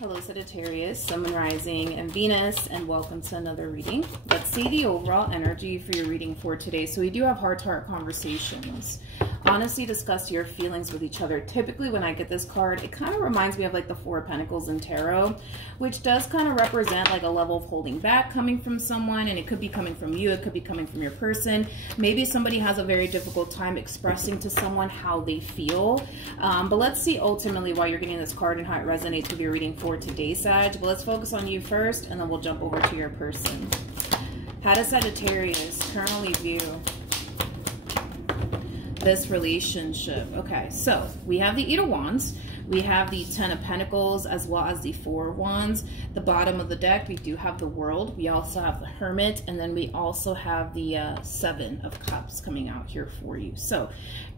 Hello Sagittarius, Sun, Moon, Rising, and Venus, and welcome to another reading. Let's see the overall energy for your reading for today. So we do have heart-to-heart conversations. Honestly, discuss your feelings with each other. Typically when I get this card, it kind of reminds me of like the Four of Pentacles in Tarot, which does kind of represent like a level of holding back coming from someone, and it could be coming from you, it could be coming from your person. Maybe somebody has a very difficult time expressing to someone how they feel. But let's see ultimately why you're getting this card and how it resonates with your reading for today, Sag. But let's focus on you first, and then we'll jump over to your person. How does Sagittarius currently view this relationship? Okay, so we have the Eight of Wands, we have the Ten of Pentacles, as well as the Four of Wands. The bottom of the deck, we do have the World, we also have the Hermit, and then we also have the Seven of Cups coming out here for you. So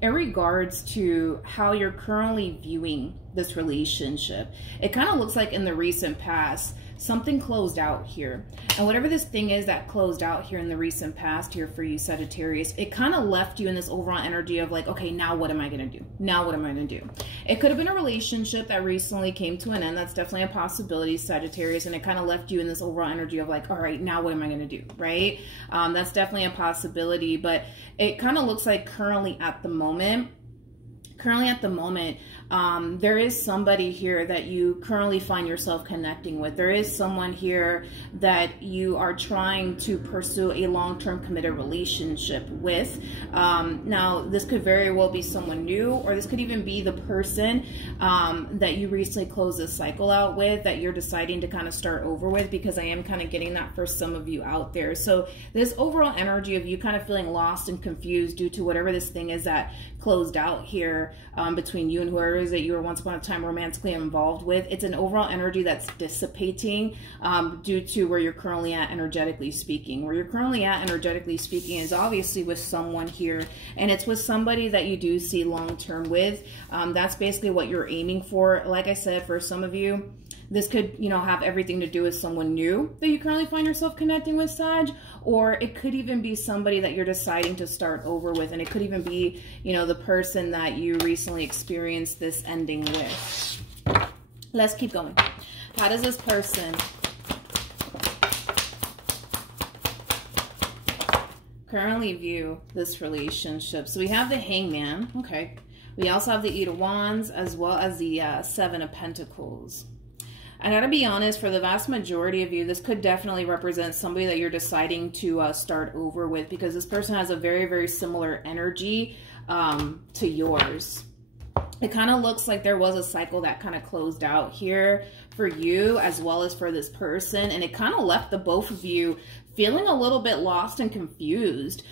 in regards to how you're currently viewing this relationship, it kind of looks like in the recent past, something closed out here. And whatever this thing is that closed out here in the recent past here for you, Sagittarius, it kind of left you in this overall energy of like, okay, now what am I going to do? Now what am I going to do? It could have been a relationship that recently came to an end. That's definitely a possibility, Sagittarius. And it kind of left you in this overall energy of like, all right, now what am I going to do? Right? That's definitely a possibility. But it kind of looks like currently at the moment, there is somebody here that you currently find yourself connecting with. There is someone here that you are trying to pursue a long-term committed relationship with. Now, this could very well be someone new, or this could even be the person that you recently closed this cycle out with, that you're deciding to kind of start over with, because I am kind of getting that for some of you out there. So this overall energy of you kind of feeling lost and confused due to whatever this thing is that closed out here between you and whoever it is that you were once upon a time romantically involved with. It's an overall energy that's dissipating due to where you're currently at energetically speaking. Where you're currently at energetically speaking is obviously with someone here, and it's with somebody that you do see long-term with. That's basically what you're aiming for. Like I said, for some of you, this could, you know, have everything to do with someone new that you currently find yourself connecting with, Sag, or it could even be somebody that you're deciding to start over with, and it could even be, you know, the person that you recently experienced this ending with. Let's keep going. How does this person currently view this relationship? So we have the Hangman, okay. We also have the Eight of Wands, as well as the Seven of Pentacles. I gotta be honest, for the vast majority of you, this could definitely represent somebody that you're deciding to start over with, because this person has a very, very similar energy to yours. It kind of looks like there was a cycle that kind of closed out here for you as well as for this person, and it kind of left the both of you feeling a little bit lost and confused,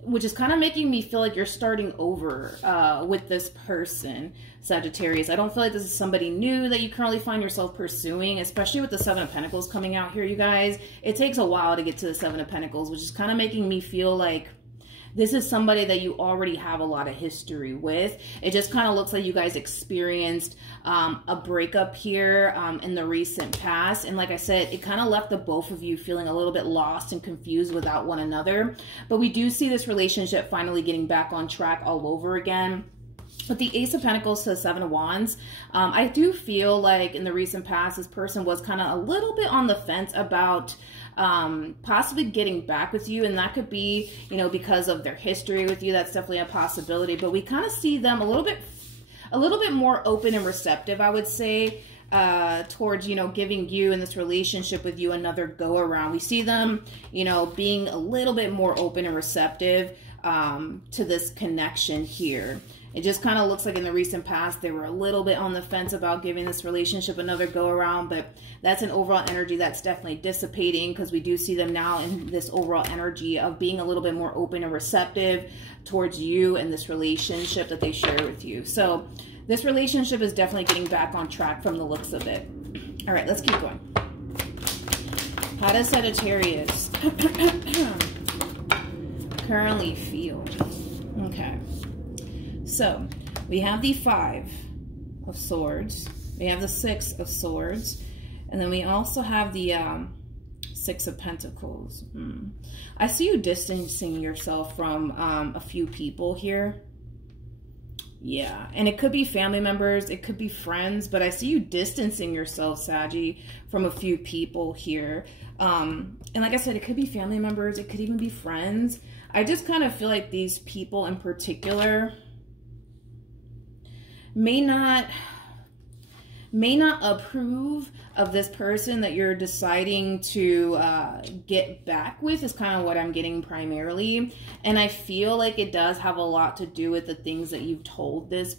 which is kind of making me feel like you're starting over with this person, Sagittarius. I don't feel like this is somebody new that you currently find yourself pursuing, especially with the Seven of Pentacles coming out here, you guys. It takes a while to get to the Seven of Pentacles, which is kind of making me feel like this is somebody that you already have a lot of history with. It just kind of looks like you guys experienced a breakup here in the recent past. And like I said, it kind of left the both of you feeling a little bit lost and confused without one another. But we do see this relationship finally getting back on track all over again. With the Ace of Pentacles to the Seven of Wands, I do feel like in the recent past, this person was kind of a little bit on the fence about possibly getting back with you, and that could be, you know, because of their history with you. That's definitely a possibility. But we kind of see them a little bit more open and receptive, I would say, towards, you know, giving you in this relationship with you another go around. We see them, you know, being a little bit more open and receptive to this connection here. It just kind of looks like in the recent past, they were a little bit on the fence about giving this relationship another go around, but that's an overall energy that's definitely dissipating, because we do see them now in this overall energy of being a little bit more open and receptive towards you and this relationship that they share with you. So this relationship is definitely getting back on track from the looks of it. All right, let's keep going. How does Sagittarius currently feel? Okay. So we have the Five of Swords, we have the Six of Swords, and then we also have the Six of Pentacles. I see you distancing yourself from a few people here. Yeah, and it could be family members, it could be friends, but I see you distancing yourself, Saggy, from a few people here. And like I said, it could be family members, it could even be friends. I just kind of feel like these people in particular may not approve of this person that you're deciding to get back with, is kind of what I'm getting primarily. And I feel like it does have a lot to do with the things that you've told this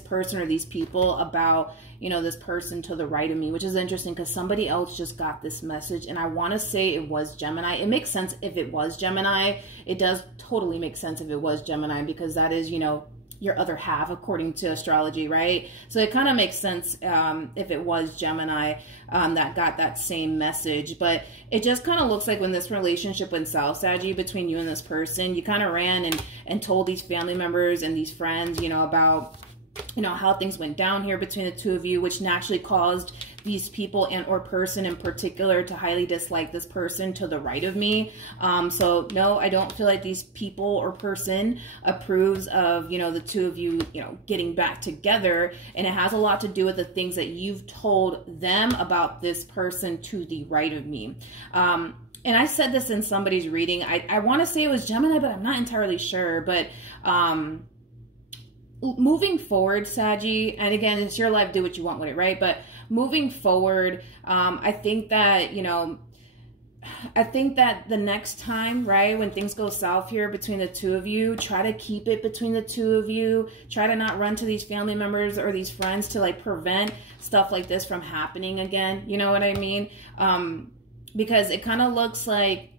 person or these people about, you know, this person to the right of me, which is interesting because somebody else just got this message, and I want to say it was Gemini. It makes sense if it was Gemini. It does totally make sense if it was Gemini, because that is, you know, your other half according to astrology, right? So it kind of makes sense if it was Gemini that got that same message. But it just kind of looks like when this relationship went south, Saggy, between you and this person, you kind of ran and told these family members and these friends, you know, about, you know, how things went down here between the two of you, which naturally caused these people and or person in particular to highly dislike this person to the right of me. So no, I don't feel like these people or person approves of, you know, the two of you, you know, getting back together. And it has a lot to do with the things that you've told them about this person to the right of me. And I said this in somebody's reading. I want to say it was Gemini, but I'm not entirely sure. But moving forward, Saggy, and again, it's your life, do what you want with it, right? But moving forward, I think that, you know, I think that the next time, right, when things go south here between the two of you, try to keep it between the two of you. Try to not run to these family members or these friends to like prevent stuff like this from happening again. You know what I mean? Because it kind of looks like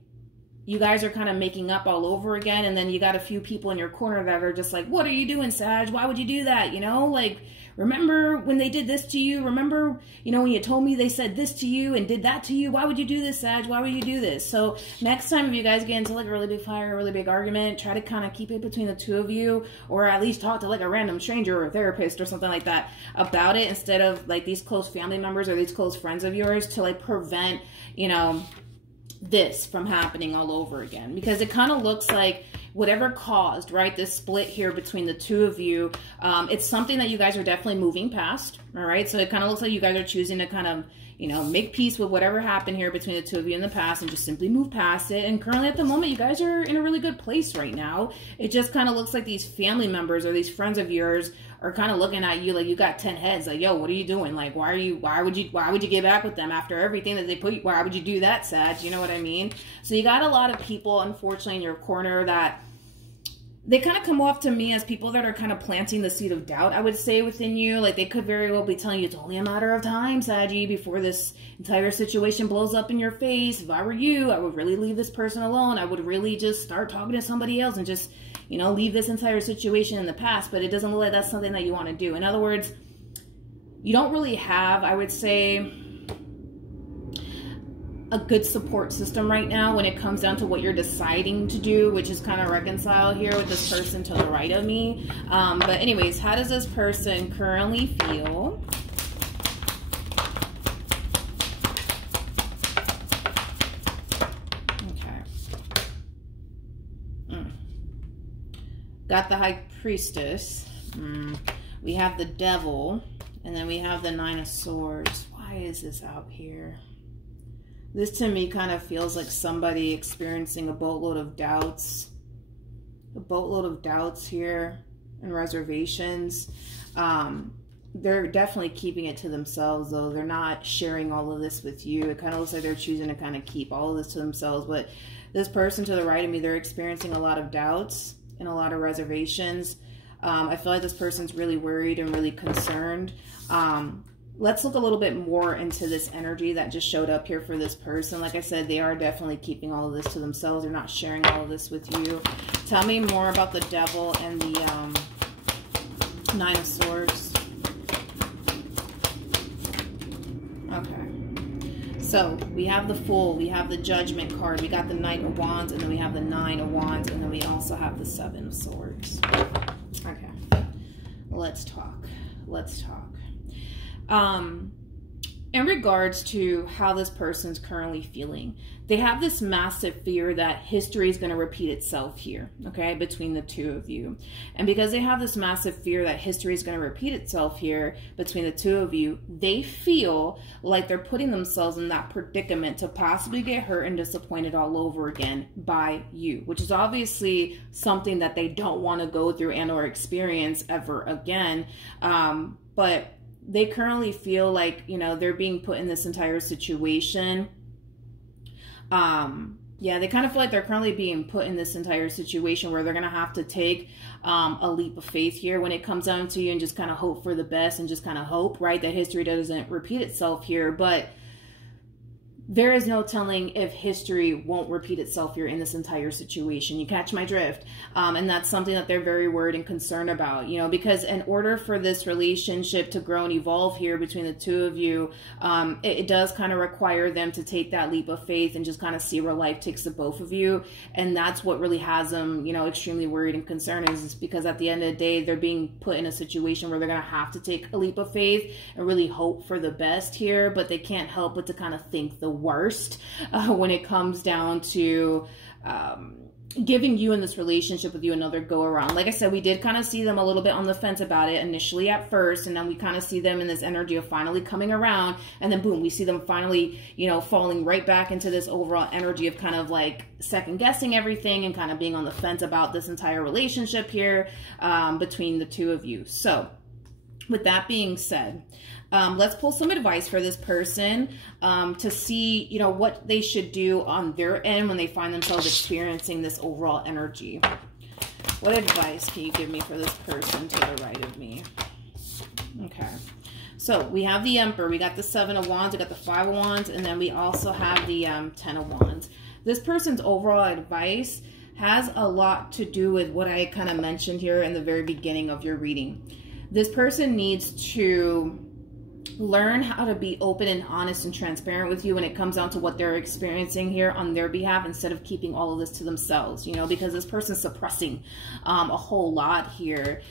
you guys are kind of making up all over again. And then you got a few people in your corner that are just like, what are you doing, Sag? Why would you do that? You know, like, remember when they did this to you? Remember, you know, when you told me they said this to you and did that to you? Why would you do this, Sag? Why would you do this? So next time if you guys get into like a really big fight or a really big argument, try to kind of keep it between the two of you, or at least talk to like a random stranger or a therapist or something like that about it, instead of like these close family members or these close friends of yours, to like prevent, you know, this from happening all over again. Because it kind of looks like whatever caused, right, this split here between the two of you, it's something that you guys are definitely moving past, all right? So it kind of looks like you guys are choosing to kind of, you know, make peace with whatever happened here between the two of you in the past and just simply move past it. And currently at the moment, you guys are in a really good place right now. It just kind of looks like these family members or these friends of yours are kind of looking at you like you got 10 heads. Like, yo, what are you doing? Like, why would you get back with them after everything that they put you? Why would you do that, Sag? You know what I mean? So you got a lot of people, unfortunately, in your corner that they kind of come off to me as people that are kind of planting the seed of doubt, I would say, within you. Like, they could very well be telling you it's only a matter of time, Saggy, before this entire situation blows up in your face. If I were you, I would really leave this person alone. I would really just start talking to somebody else and just, you know, leave this entire situation in the past. But it doesn't look like that's something that you want to do. In other words, you don't really have, I would say, a good support system right now when it comes down to what you're deciding to do, which is kind of reconcile here with this person to the right of me. But anyways, how does this person currently feel? Okay. Got the High Priestess. We have the Devil, and then we have the Nine of Swords. Why is this out here? This to me kind of feels like somebody experiencing a boatload of doubts. A boatload of doubts here and reservations. They're definitely keeping it to themselves, though. They're not sharing all of this with you. It kind of looks like they're choosing to kind of keep all of this to themselves. But this person to the right of me, they're experiencing a lot of doubts and a lot of reservations. I feel like this person's really worried and really concerned. Let's look a little bit more into this energy that just showed up here for this person. Like I said, they are definitely keeping all of this to themselves. They're not sharing all of this with you. Tell me more about the Devil and the Nine of Swords. Okay. So we have the Fool, we have the Judgment card, we got the Knight of Wands, and then we have the Nine of Wands, and then we also have the Seven of Swords. Okay. Let's talk. Let's talk. in regards to how this person's currently feeling, they have this massive fear that history is going to repeat itself here, okay, between the two of you. And because they have this massive fear that history is going to repeat itself here between the two of you, they feel like they're putting themselves in that predicament to possibly get hurt and disappointed all over again by you, which is obviously something that they don't want to go through and or experience ever again. But they currently feel like, you know, they're being put in this entire situation. Yeah, they kind of feel like they're currently being put in this entire situation where they're going to have to take a leap of faith here when it comes down to you and just kind of hope for the best and just kind of hope, right, that history doesn't repeat itself here. But there is no telling if history won't repeat itself here in this entire situation. You catch my drift? And that's something that they're very worried and concerned about, you know, because in order for this relationship to grow and evolve here between the two of you, it does kind of require them to take that leap of faith and just kind of see where life takes the both of you. And that's what really has them, you know, extremely worried and concerned, is because at the end of the day, they're being put in a situation where they're going to have to take a leap of faith and really hope for the best here, but they can't help but to kind of think the worst when it comes down to giving you in this relationship with you another go around. Like I said, we did kind of see them a little bit on the fence about it initially at first, and then we kind of see them in this energy of finally coming around, and then boom, we see them finally, you know, falling right back into this overall energy of kind of like second guessing everything and kind of being on the fence about this entire relationship here between the two of you. So with that being said, let's pull some advice for this person to see, you know, what they should do on their end when they find themselves experiencing this overall energy. What advice can you give me for this person to the right of me? Okay. So we have the Emperor, we got the Seven of Wands, we got the Five of Wands, and then we also have the 10 of Wands. This person's overall advice has a lot to do with what I kind of mentioned here in the very beginning of your reading. This person needs to learn how to be open and honest and transparent with you when it comes down to what they're experiencing here on their behalf, instead of keeping all of this to themselves, you know, because this person's suppressing a whole lot here.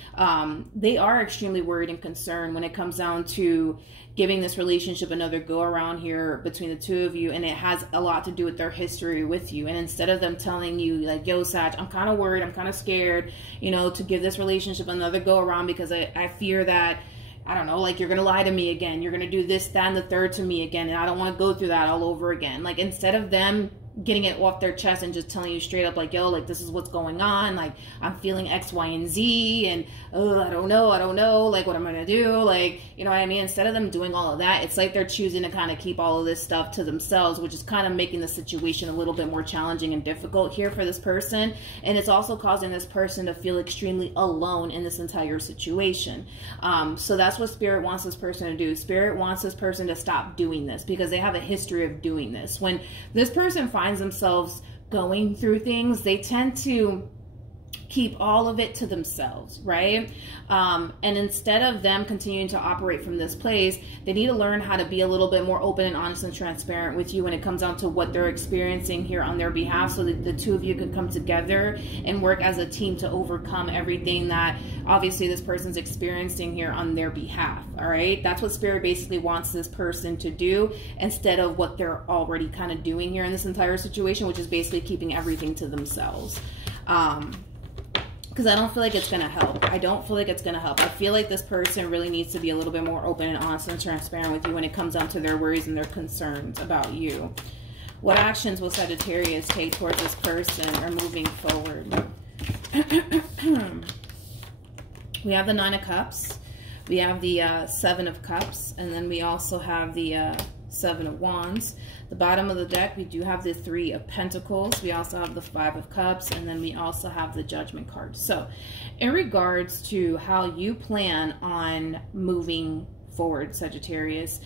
They are extremely worried and concerned when it comes down to giving this relationship another go around here between the two of you, and it has a lot to do with their history with you. And instead of them telling you like, yo, Sag, I'm kind of worried, I'm kind of scared, you know, to give this relationship another go around because I fear that, I don't know, like you're going to lie to me again. You're going to do this, that, and the third to me again. And I don't want to go through that all over again. Like, instead of them getting it off their chest and just telling you straight up like, yo, like this is what's going on, like I'm feeling X, Y, and Z, and oh, I don't know, like what I'm gonna do, like, you know what I mean? Instead of them doing all of that, it's like they're choosing to kind of keep all of this stuff to themselves, which is kind of making the situation a little bit more challenging and difficult here for this person. And it's also causing this person to feel extremely alone in this entire situation. So that's what Spirit wants this person to do. Spirit wants this person to stop doing this because they have a history of doing this. When this person finds themselves going through things, they tend to keep all of it to themselves, right? And instead of them continuing to operate from this place, they need to learn how to be a little bit more open and honest and transparent with you when it comes down to what they're experiencing here on their behalf, so that the two of you can come together and work as a team to overcome everything that obviously this person's experiencing here on their behalf. All right, that's what Spirit basically wants this person to do, instead of what they're already kind of doing here in this entire situation, which is basically keeping everything to themselves. Because I don't feel like it's going to help. I don't feel like it's going to help. I feel like this person really needs to be a little bit more open and honest and transparent with you when it comes down to their worries and their concerns about you. What actions will Sagittarius take towards this person or moving forward? We have the 9 of Cups. We have the 7 of Cups. And then we also have the 7 of Wands. The bottom of the deck, we do have the 3 of Pentacles. We also have the 5 of Cups, and then we also have the Judgment card. So in regards to how you plan on moving forward, Sagittarius,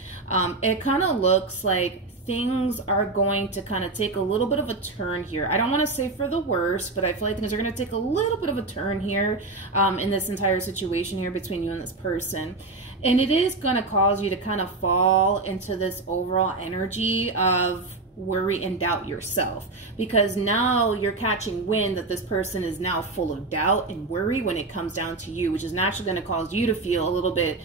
it kind of looks like things are going to kind of take a little bit of a turn here. I don't want to say for the worst, but I feel like things are going to take a little bit of a turn here in this entire situation here between you and this person. And it is going to cause you to kind of fall into this overall energy of worry and doubt yourself, because now you're catching wind that this person is now full of doubt and worry when it comes down to you, which is naturally going to cause you to feel a little bit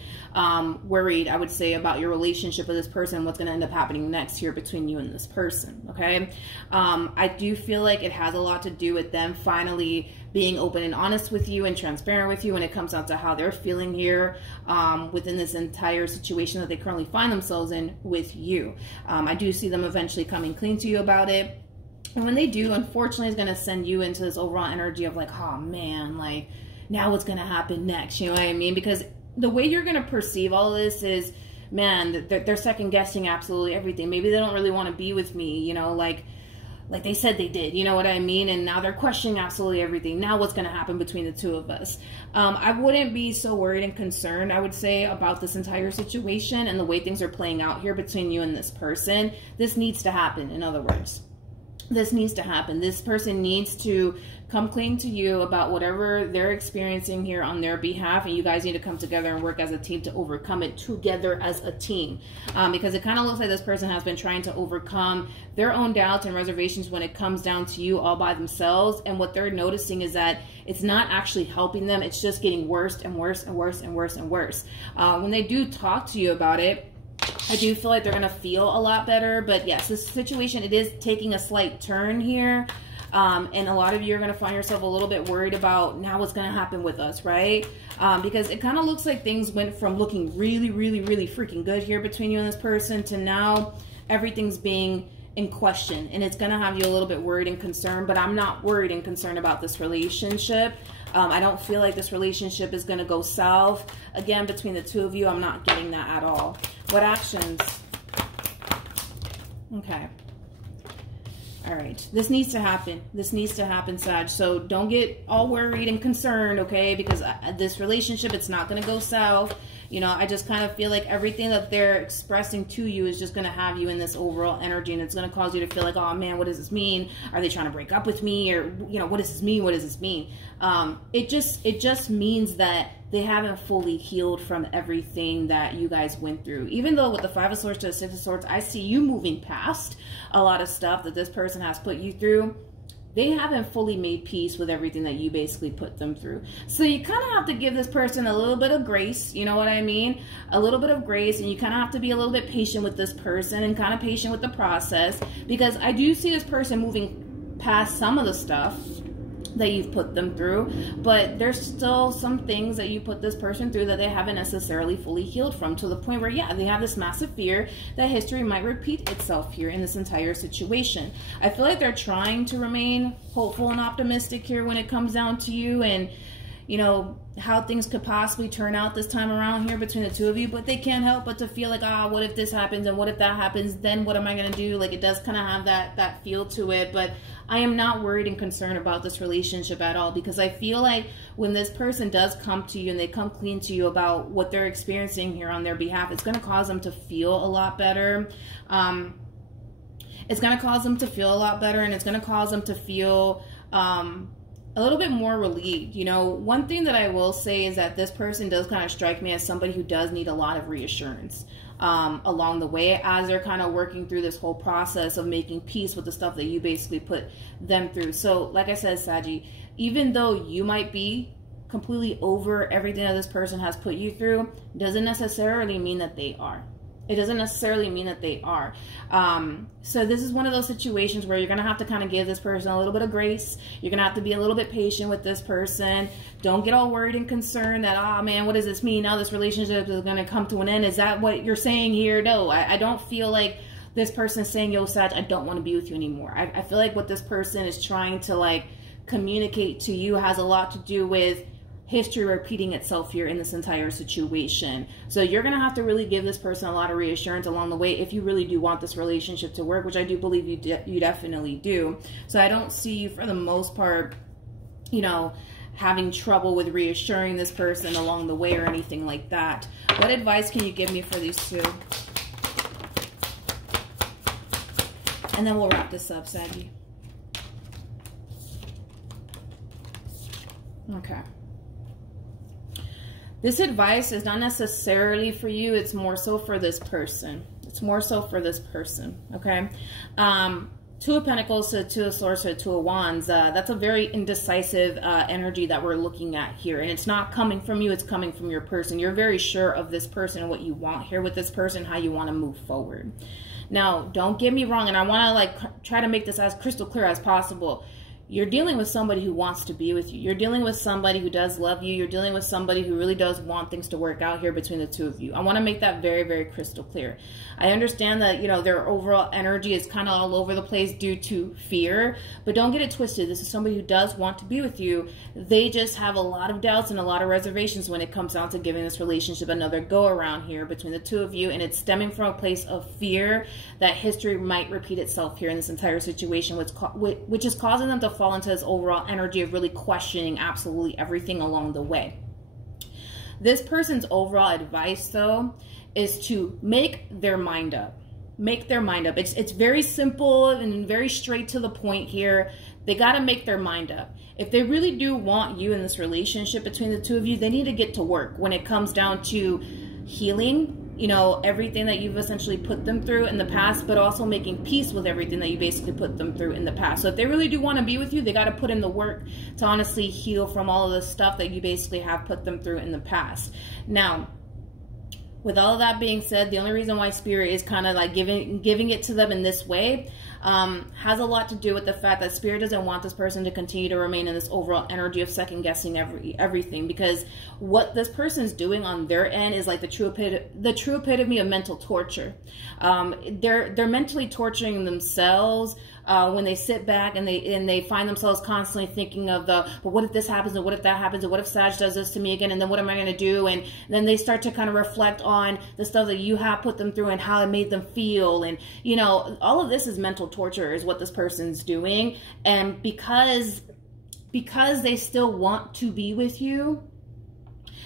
worried, I would say, about your relationship with this person, what's going to end up happening next here between you and this person. Okay. I do feel like it has a lot to do with them finally being open and honest with you and transparent with you when it comes down to how they're feeling here within this entire situation that they currently find themselves in with you. I do see them eventually coming clean to you about it. And when they do, unfortunately, it's going to send you into this overall energy of like, oh man, like now what's going to happen next? You know what I mean? Because the way you're going to perceive all of this is, man, they're second guessing absolutely everything. Maybe they don't really want to be with me, you know, like they said they did, you know what I mean? And now they're questioning absolutely everything. Now what's going to happen between the two of us? I wouldn't be so worried and concerned, I would say, about this entire situation and the way things are playing out here between you and this person. This needs to happen, in other words. This needs to happen. This person needs to come clean to you about whatever they're experiencing here on their behalf, and you guys need to come together and work as a team to overcome it together as a team, because it kind of looks like this person has been trying to overcome their own doubts and reservations when it comes down to you all by themselves, and what they're noticing is that it's not actually helping them. It's just getting worse and worse and worse and worse and worse. When they do talk to you about it, I do feel like they're going to feel a lot better. But yes, this situation, it is taking a slight turn here. And a lot of you are going to find yourself a little bit worried about now what's going to happen with us, right? Because it kind of looks like things went from looking really, really, really freaking good here between you and this person to now everything's being in question. And it's going to have you a little bit worried and concerned. But I'm not worried and concerned about this relationship. I don't feel like this relationship is going to go south. Again, between the two of you, I'm not getting that at all. What actions? Okay. All right. This needs to happen. This needs to happen, Sag. So don't get all worried and concerned, okay? Because this relationship, it's not going to go south. You know, I just kind of feel like everything that they're expressing to you is just going to have you in this overall energy, and it's going to cause you to feel like, oh man, what does this mean? Are they trying to break up with me? Or, you know, what does this mean? What does this mean? It just means that they haven't fully healed from everything that you guys went through. Even though with the Five of Swords to the Six of Swords, I see you moving past a lot of stuff that this person has put you through. They haven't fully made peace with everything that you basically put them through. So you kind of have to give this person a little bit of grace, you know what I mean? A little bit of grace, and you kind of have to be a little bit patient with this person and kind of patient with the process, because I do see this person moving past some of the stuff that you've put them through, but there's still some things that you put this person through that they haven't necessarily fully healed from, to the point where, yeah, they have this massive fear that history might repeat itself here in this entire situation. I feel like they're trying to remain hopeful and optimistic here when it comes down to you and, you know, how things could possibly turn out this time around here between the two of you, but they can't help but to feel like, ah, what if this happens and what if that happens, then what am I going to do? Like, it does kind of have that feel to it, but I am not worried and concerned about this relationship at all, because I feel like when this person does come to you and they come clean to you about what they're experiencing here on their behalf, it's going to cause them to feel a lot better. It's going to cause them to feel a lot better, and it's going to cause them to feel a little bit more relieved. You know, one thing that I will say is that this person does kind of strike me as somebody who does need a lot of reassurance along the way, as they're kind of working through this whole process of making peace with the stuff that you basically put them through. So like I said, Saggy, even though you might be completely over everything that this person has put you through, doesn't necessarily mean that they are. It doesn't necessarily mean that they are. So this is one of those situations where you're going to have to kind of give this person a little bit of grace. You're going to have to be a little bit patient with this person. Don't get all worried and concerned that, oh man, what does this mean? Now this relationship is going to come to an end. Is that what you're saying here? No, I don't feel like this person is saying, yo, Sag, I don't want to be with you anymore. I feel like what this person is trying to like communicate to you has a lot to do with history repeating itself here in this entire situation. So you're going to have to really give this person a lot of reassurance along the way if you really do want this relationship to work, which I do believe you definitely do. So I don't see you, for the most part, you know, having trouble with reassuring this person along the way or anything like that. What advice can you give me for these two? And then we'll wrap this up, Saggy. Okay. This advice is not necessarily for you. It's more so for this person. It's more so for this person, okay? Two of Pentacles to Two of Swords to Two of Wands. That's a very indecisive energy that we're looking at here. And it's not coming from you, it's coming from your person. You're very sure of this person and what you want here with this person, how you want to move forward. Now, don't get me wrong, and I want to like try to make this as crystal clear as possible. You're dealing with somebody who wants to be with you. You're dealing with somebody who does love you. You're dealing with somebody who really does want things to work out here between the two of you. I want to make that very, very crystal clear. I understand that, you know, their overall energy is kind of all over the place due to fear, but don't get it twisted. This is somebody who does want to be with you. They just have a lot of doubts and a lot of reservations when it comes down to giving this relationship another go around here between the two of you. And it's stemming from a place of fear that history might repeat itself here in this entire situation, which is causing them to fall into this overall energy of really questioning absolutely everything along the way. This person's overall advice, though, is to make their mind up. Make their mind up. It's very simple and very straight to the point here. They got to make their mind up. If they really do want you in this relationship between the two of you, they need to get to work when it comes down to healing, you know, everything that you've essentially put them through in the past, but also making peace with everything that you basically put them through in the past. So if they really do want to be with you, they got to put in the work to honestly heal from all of the stuff that you basically have put them through in the past. Now, with all of that being said, the only reason why Spirit is kind of like giving it to them in this way has a lot to do with the fact that Spirit doesn't want this person to continue to remain in this overall energy of second guessing everything, because what this person's doing on their end is like the true epitome of mental torture. They're mentally torturing themselves when they sit back and they find themselves constantly thinking of but what if this happens, and what if that happens, and what if Sag does this to me again, and then what am I going to do? And then they start to kind of reflect on the stuff that you have put them through and how it made them feel. And, you know, all of this is mental torture is what this person's doing. And because they still want to be with you,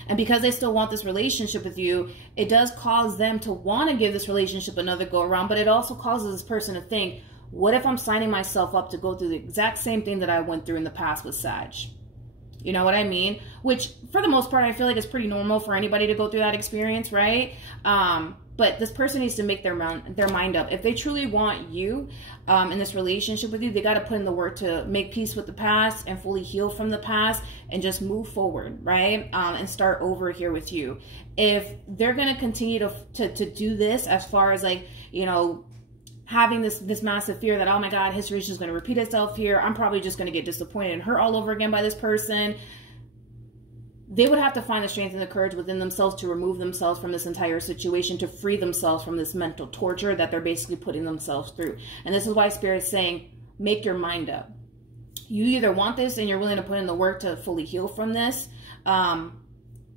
and because they still want this relationship with you, it does cause them to want to give this relationship another go around. But it also causes this person to think, what if I'm signing myself up to go through the exact same thing that I went through in the past with Sag? You know what I mean? Which, for the most part, I feel like it's pretty normal for anybody to go through that experience, right? But this person needs to make their mind up. If they truly want you in this relationship with you, they got to put in the work to make peace with the past and fully heal from the past and just move forward, right? And start over here with you. If they're going to continue to do this, as far as like, you know, having this massive fear that, oh my God, history is just going to repeat itself here, I'm probably just going to get disappointed and hurt all over again by this person, they would have to find the strength and the courage within themselves to remove themselves from this entire situation, to free themselves from this mental torture that they're basically putting themselves through. And this is why Spirit's saying, make your mind up. You either want this and you're willing to put in the work to fully heal from this,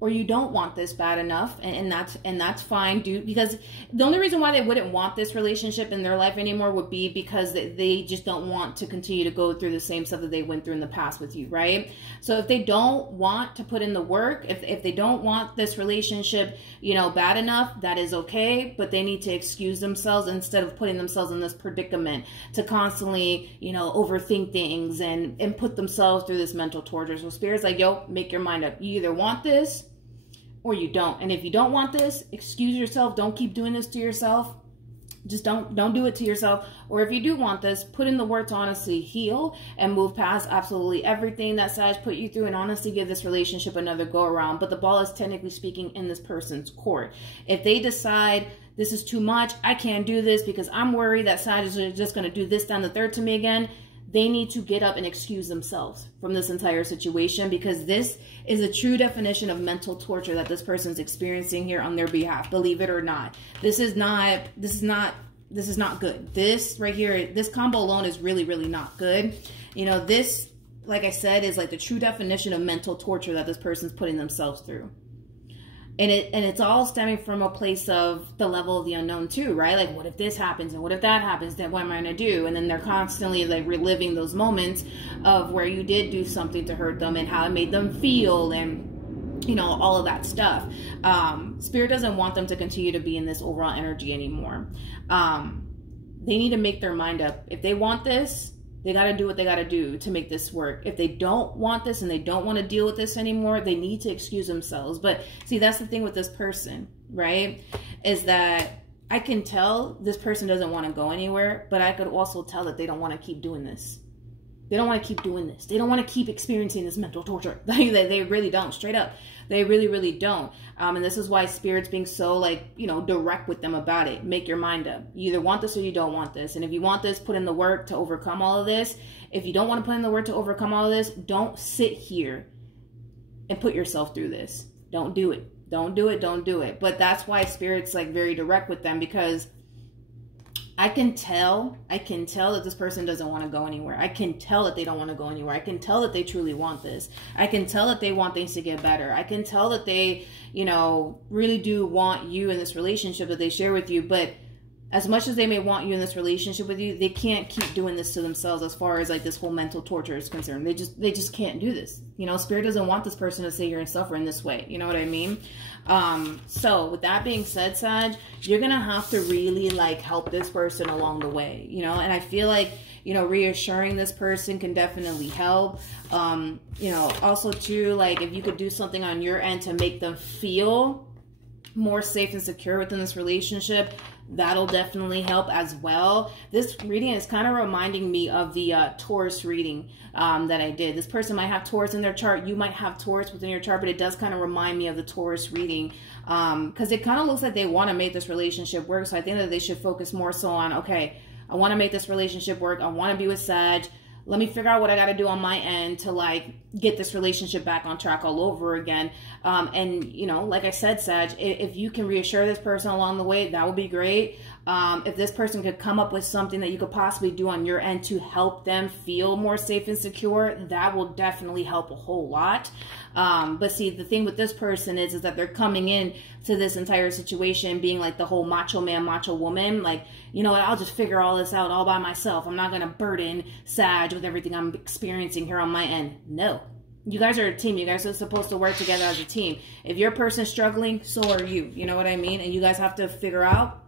or you don't want this bad enough, and that's fine, dude. Because the only reason why they wouldn't want this relationship in their life anymore would be because they just don't want to continue to go through the same stuff that they went through in the past with you, right? So if they don't want to put in the work, if they don't want this relationship, you know, bad enough, that is okay. But they need to excuse themselves instead of putting themselves in this predicament to constantly, you know, overthink things and put themselves through this mental torture. So Spirit's like, yo, make your mind up. You either want this or you don't. And if you don't want this, excuse yourself. Don't keep doing this to yourself. Just don't do it to yourself. Or if you do want this, put in the work to honestly heal and move past absolutely everything that Sag put you through, and honestly give this relationship another go around. But the ball is technically speaking in this person's court. If they decide this is too much, I can't do this because I'm worried that Sag is just going to do this down the third to me again, they need to get up and excuse themselves from this entire situation, because this is a true definition of mental torture that this person's experiencing here on their behalf. Believe it or not, this is not good. This right here, this combo alone is really, really not good. You know, this, like I said, is like the true definition of mental torture that this person's putting themselves through. And it's all stemming from a place of the level of the unknown too, right? Like, what if this happens? And what if that happens? Then what am I going to do? And then they're constantly like reliving those moments of where you did do something to hurt them and how it made them feel, and, you know, all of that stuff. Spirit doesn't want them to continue to be in this overall energy anymore. They need to make their mind up. If they want this, they got to do what they got to do to make this work. If they don't want this and they don't want to deal with this anymore, they need to excuse themselves. But see, that's the thing with this person, right? Is that I can tell this person doesn't want to go anywhere, but I could also tell that they don't want to keep doing this. They don't want to keep doing this. They don't want to keep experiencing this mental torture. They really don't, straight up. They really, really don't. And this is why Spirit's being so, like, you know, direct with them about it. Make your mind up. You either want this or you don't want this. And if you want this, put in the work to overcome all of this. If you don't want to put in the work to overcome all of this, don't sit here and put yourself through this. Don't do it. Don't do it. Don't do it. But that's why Spirit's, like, very direct with them, because I can tell that this person doesn't want to go anywhere. I can tell that they don't want to go anywhere. I can tell that they truly want this. I can tell that they want things to get better. I can tell that they, you know, really do want you in this relationship that they share with you. But as much as they may want you in this relationship with you, they can't keep doing this to themselves as far as, like, this whole mental torture is concerned. They just can't do this. You know, Spirit doesn't want this person to sit here and suffer in this way. You know what I mean? So with that being said, Sag, you're going to have to really, like, help this person along the way, you know? And I feel like, you know, reassuring this person can definitely help. You know, also too, like, if you could do something on your end to make them feel more safe and secure within this relationship, that'll definitely help as well. This reading is kind of reminding me of the Taurus reading that I did. This person might have Taurus in their chart. You might have Taurus within your chart, but it does kind of remind me of the Taurus reading, because it kind of looks like they want to make this relationship work. So I think that they should focus more so on, okay, I want to make this relationship work. I want to be with Sag. Let me figure out what I got to do on my end to, like, get this relationship back on track all over again. And, you know, like I said, Sag, if you can reassure this person along the way, that would be great. If this person could come up with something that you could possibly do on your end to help them feel more safe and secure, that will definitely help a whole lot. But see, the thing with this person is that they're coming in to this entire situation being like the whole macho man, macho woman. Like, you know what, I'll just figure all this out all by myself. I'm not going to burden Sag with everything I'm experiencing here on my end. No. You guys are a team. You guys are supposed to work together as a team. If your person's struggling, so are you. You know what I mean? And you guys have to figure out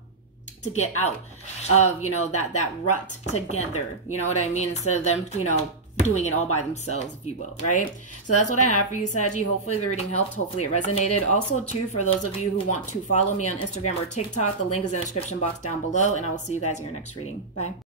to get out of, you know, that rut together. You know what I mean? Instead of them, you know, doing it all by themselves, if you will, right? So that's what I have for you, Saggy. Hopefully the reading helped. Hopefully it resonated. Also, too, for those of you who want to follow me on Instagram or TikTok, the link is in the description box down below, and I will see you guys in your next reading. Bye.